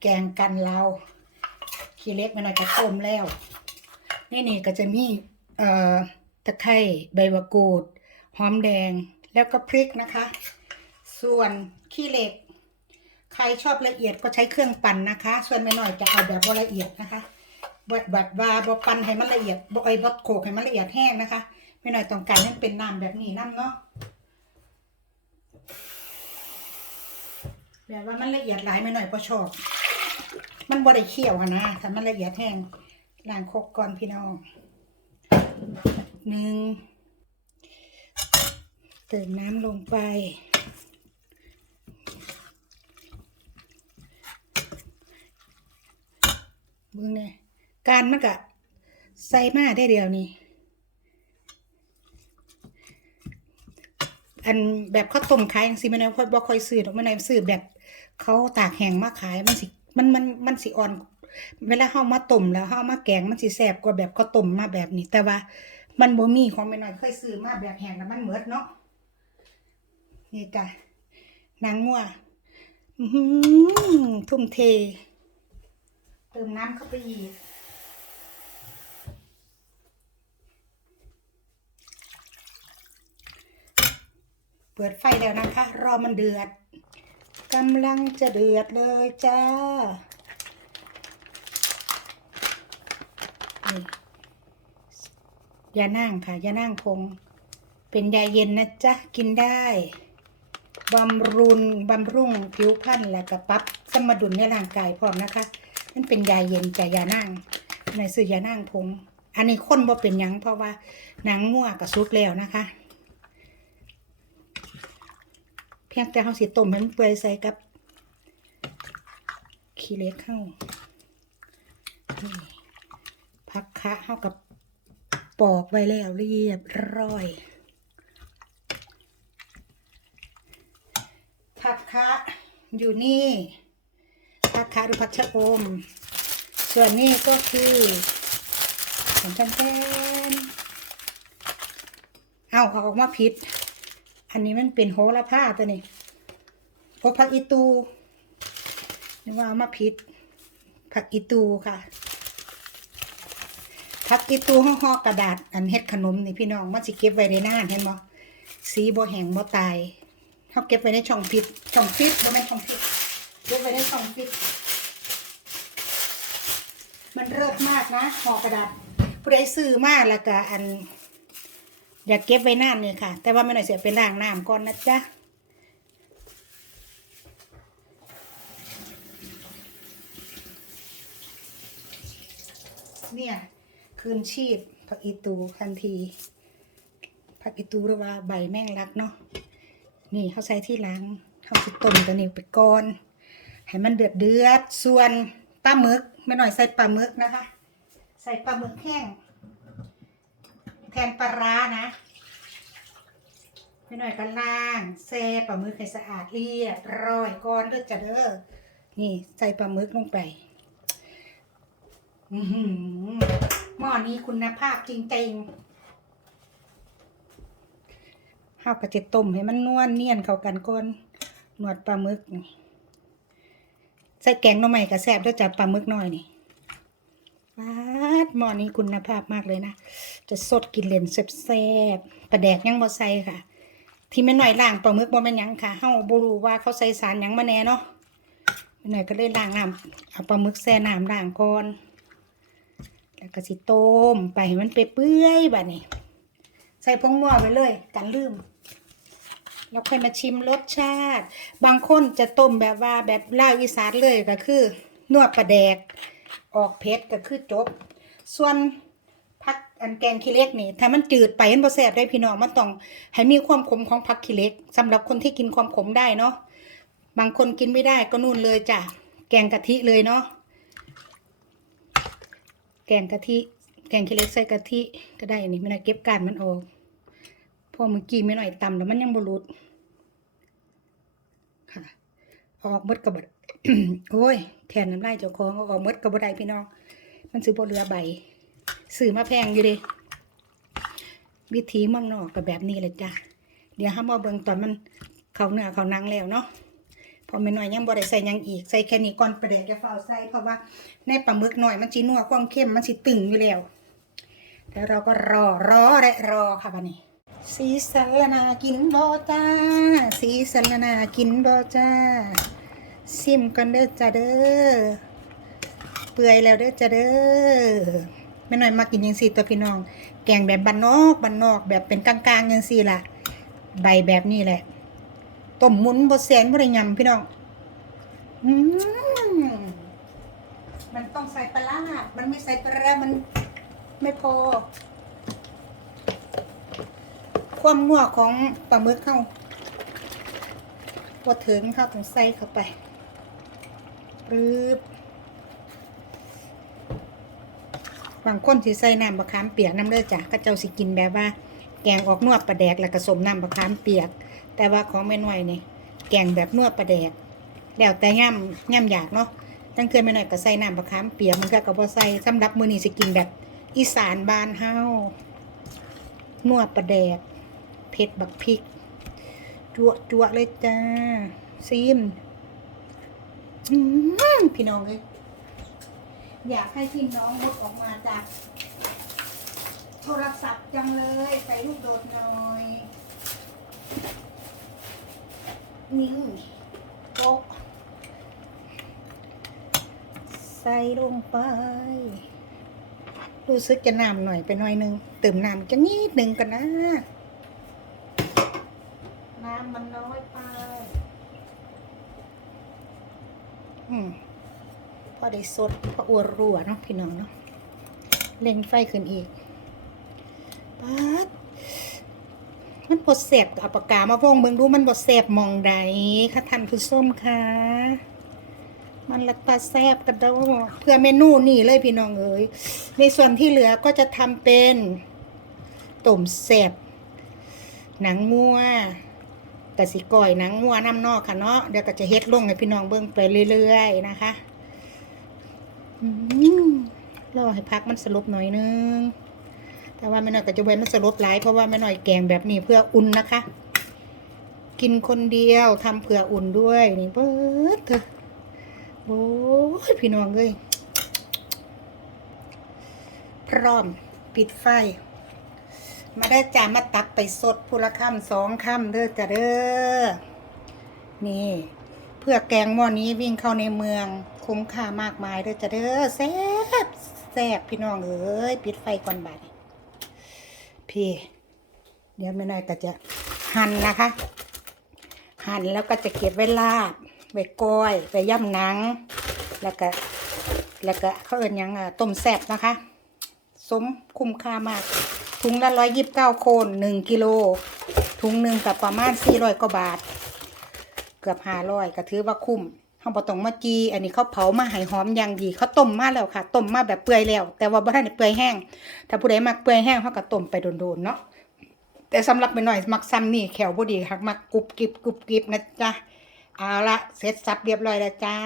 แกงกันเราขี้เล็กมันหน่อยจะต้มแล้วนี่นี่ก็จะมีเอ่อตะไคร้ใบมะกรูดหอมแดงแล้วก็พริกนะคะ ส่วนขี้เหล็ก ใครชอบละเอียดก็ใช้เครื่องปั่นนะคะ ส่วนไม่หน่อยจะเอาแบบบ่ละเอียดนะคะแบบแบบว่าบ่ปั่นให้มันละเอียดบ่ไอบ่โขกให้มันละเอียดแห้งนะคะไม่หน่อยต้องการให้มันเป็นน้ำแบบนี้น้ำเนาะแบบว่ามันละเอียดหลายไม่หน่อยก็ชอบ มันบ่ได้เคี่ยวอะนะถ้ามันละเอียดแห้งล้างครกก่อนพี่น้องหนึ่งเติมน้ำลงไปเบิ่งเนี่ยการมันก็ใส่มาได้เดียวนี่อันแบบข้าวต้มขายจังซี่แม่นายค่อยบ่ค่อยซื้อดอกแม่นายซื้อแบบเขาตากแห้งมาขายมันสิ มันมันมันสิอ่อน เวลาเฮามาต้มแล้วเฮามาแกงมันสิแซ่บกว่าแบบข้าวต้มมาแบบนี้ แต่ว่า มันบ่มีของแม่น้อยเคยซื้อมาแบบแห้งแล้วมันเหมิดเนาะนี่จ้ะนางงัวทุ่มเท เติมน้ำเข้าไปอีกเปิดไฟแล้วนะคะ รอมันเดือด กำลังจะเดือดเลยจ้านี่ยานั่งค่ะ ยานั่งคง เป็นยาเย็นนะจ๊ะ กินได้บำรุงบำรุงผิวพรรณและกระปับสมดุลในร่างกายพร้อมนะคะมันเป็นยาเย็นจากยานั่งในซื้อยานั่งผงอันนี้ข้นบ่เป็นหยังเพราะว่าหนังงัวกับซุกแล้วนะคะ เพียงแต่เขาสิต้มให้มันเปื่อยใส่กับ ขี้เล็กเข้าพักคะเข้ากับปอกไว้แล้วเรียบร้อยผักคะอยู่นี่ผักคะหรือผักชะอม ส่วนนี้ก็คือแทนแทนแทนเอาเอาออกมาผิด อันนี้มันเป็นโหระพาตัวนี้โอผักอีตูนึกว่าเอามาผิดผักอีตูค่ะผักอีตูห่อๆกระดาษ อันเฮ็ดขนมนี่พี่น้องมันสิเก็บไว้ได้นานเห็นบ่สีบ่แห้งบ่ตายเขาเก็บไว้ในช่องฟิตช่องฟิตบ่แม่นช่องฟิตเก็บไว้ในช่องฟิตมันเลิศมากนะห่อกระดาษผู้ใดซื้อมาแล้วก็อัน อยากเก็บไว้นานเลยค่ะ แต่ว่าไม่หน่อยเสียไปล้างน้ำก่อนนะจ๊ะเนี่ยคืนชีพผักอีตูทันทีผักอีตูหรือว่าใบแมงลักเนาะนี่เขาใส่ที่ล้างเขาสิต้มตัวนี้ไปก่อนให้มันเดือดเดือดส่วนปลาหมึกไม่หน่อยใส่ปลาหมึกนะคะ ใส่ปลาหมึกแห้ง แทนปลาร้านะไม่หน่อยก็ล้างแซ่ปลาหมึกให้สะอาดเรียบร้อยก่อนเด้อจ้ะเด้อนี่ใส่ปลาหมึกลงไปอืหม้อนี้คุณภาพจริงๆข้าวกระเจ็ดต้มให้มันนวลเนียนเข้ากันก่อนหนวดปลาหมึก ใส่แกงหน่อไม้กระแซบด้วยจ้ะปลาหมึกน้อยนี่ ปาดหม้อนี้คุณภาพมากเลยนะ จะสดกินเลนแซ่บๆปลาแดกยังบ่ใส่ค่ะ ที่ไม่หน่อยล้างปลาหมึกบ่แม่นยังค่ะเฮาบ่รู้ว่าเขาใส่สารหยังมาแน่เนาะแม่หน่อยก็เลยล้างน้ำเอาปลาหมึกแช่น้ำล้างก่อน แล้วก็สิต้มไปให้มันเปื่อยๆบัดนี้ ใส่ผงนัวไว้เลยกันลืมแล้วค่อยมาชิมรสชาติ บางคนจะต้มแบบว่าแบบลาวอีสานเลยก็คือ นวดปลาแดก ออกเผ็ดก็คือจบ ส่วนผักอันแกงขี้เล็กนี่ ถ้ามันจืดไปมันบ่แซ่บได้พี่น้องมันต้องให้มีความขมของผักขี้เล็กสำหรับคนที่กินความขมได้เนาะบางคนกินไม่ได้ก็นู่นเลยจ้ะแกงกะทิเลยเนาะแกงกะทิแกงขี้เล็กใส่กะทิก็ได้อันนี้ไม่ได้เก็บการมันออกพอเมื่อกี้ไม่หน่อยตำแล้วมันยังบรุดค่ะออกมดกระเบิด โอ้ย แทนน้ำลายเจ้าของเอาออกมดกระบไดพี่น้อง มันซื้อบ่เหลือใบซื้อมาแพงอยู่เดิวิธีมืองนอกก็แบบนี้เลยจ้ะ เดี๋ยวห้ามเอาเบิ่งตอนมันเขาเนื้อเขานังแล้วเนาะพอไม่น้อยยังบ่ได้ใส่ยังอีก ใส่แค่นี้ก่อนประเดี๋ยวจะเฝ้าใส่เพราะว่าในปลาหมึกหน่อยมันสินัวความเข้มมันสิตึงอยู่แล้วแล้วเราก็รอรอและรอค่ะบัดนี้สีสันละนากินบ่จ้าสีสันละนากินบ่จ้า ซิมกันเด้อจ้าเด้อเปื่อยแล้วเด้อจ้าเด้อแม่น้อยมากินยังสี่ตัวพี่น้อง แกงแบบบ้านนอกบ้านนอกแบบเป็นกลางๆยังสี่ล่ะ ใบแบบนี้แหละต้มหมุนบดแสนบดยำพี่น้องอมมันต้องใส่ปลามันไม่ใส่ปลามันไม่พอ ความนัวของปลาหมึกเข้าพอถึงเข้าต้องใส่เข้าไป ปึ๊บบางคนสิใส่น้ำมะขามเปียกน้ำเลือจ้ะก็เจ้าสิกินแบบว่า แกงออกนวดปลาแดกแล้วก็สมน้ำมะขามเปียก แต่ว่าของแม่น้อยนี่แกงแบบนวดปลาแดกแล้วแต่ย่ำย่ำอยากเนาะตั้งเคื่อแม่น้อยก็ใส่น้ำมะขามเปียกมันก็ก็บ่ใส่สำหรับมือนี้สิกินแบบ อีสานบ้านเฮานวดปลาแดกเผ็ดบักพริกจั่วจั่วเลยจ้าซิม พี่น้องเลยอยากให้พี่น้องมุดออกมาจากโทรศัพท์จังเลยใส่ลูกโดดหน่อยนี่โต๊ะใส่ลงไป รู้สึกจะน้ำหน่อยไปหน่อยหนึงเติมน้ำจะนิดหนึ่งกันนะ น้ำมันน้อยไป อืมพอได้สดพออวรัวเนาะพี่น้องเนาะเล่งไฟขึ้นอีกปัดมันบดแสบเอาปากกามาวงเบิ่งดูมันบดแสบมองใดค่ะท่านผู้มค่ะมันละตาแซบกระโดดเพื่อเมนูนี่เลยพี่น้องเอ๋ยในส่วนที่เหลือก็จะทำเป็นต้มแสบหนังงัว กะสิก่อยหนังงัวน้ำนอกค่ะเนาะเดี๋ยวก็จะเฮ็ดลงให้พี่น้องเบิ่งไปเรื่อยๆนะคะรอให้พักมันสลบหน่อยนึง แต่ว่าแม่หน้อยก็จะไว้มันสลบหลายเพราะว่าแม่หน้อยแกงแบบนี้เพื่ออุ่นนะคะ กินคนเดียวทำเผื่ออุ่นด้วยนี่เบิดเถอะโอ้ยพี่น้องเอ้ยพร้อม ปิดไฟ มาได้จามาตักไปสดพูละคำสองคำเด้อจ้ะเด้อ นี่ เพื่อแกงหม้อนี้วิ่งเข้าในเมือง คุ้มค่ามากมายเด้อจ้ะเด้อแซ่บแซ่บพี่น้องเอ้ยปิดไฟก่อนบ่ายพี่ เดี๋ยวไม่น้อยก็จะหั่นนะคะ หั่นแล้วก็จะเก็บไว้ลาบไว้ก้อยไว้ย่ำหนัง แล้วก็แล้วก็เขาเอินยังต้มแซ่บนะคะ สมคุ้มค่ามาก ถุงละร้อยยิบเก้าโคนหนึ่งกิโล ถุงหนึ่งกับประมาณสี่ร้อยกว่าบาท เกือบห้าร้อยก็ถือว่าคุ้มเขาบอกต้องมาจีอันนี้เขาเผามาให้หอมอย่างดี เขาต้มมาแล้วค่ะ ต้มมาแบบเปื่อยแล้ว แต่ว่าบ่ทันได้เปื่อยแห้ง ถ้าผู้ใดมักเปื่อยแห้งเขาก็ต้มไปโดนๆเนาะ แต่สำหรับไปหน่อยมักซ้ำนี่แขวบดีค่ะมักกรุบกริบกรุบกริบนะจ๊ะ เอาละเสร็จสับเรียบร้อยแล้วจ้า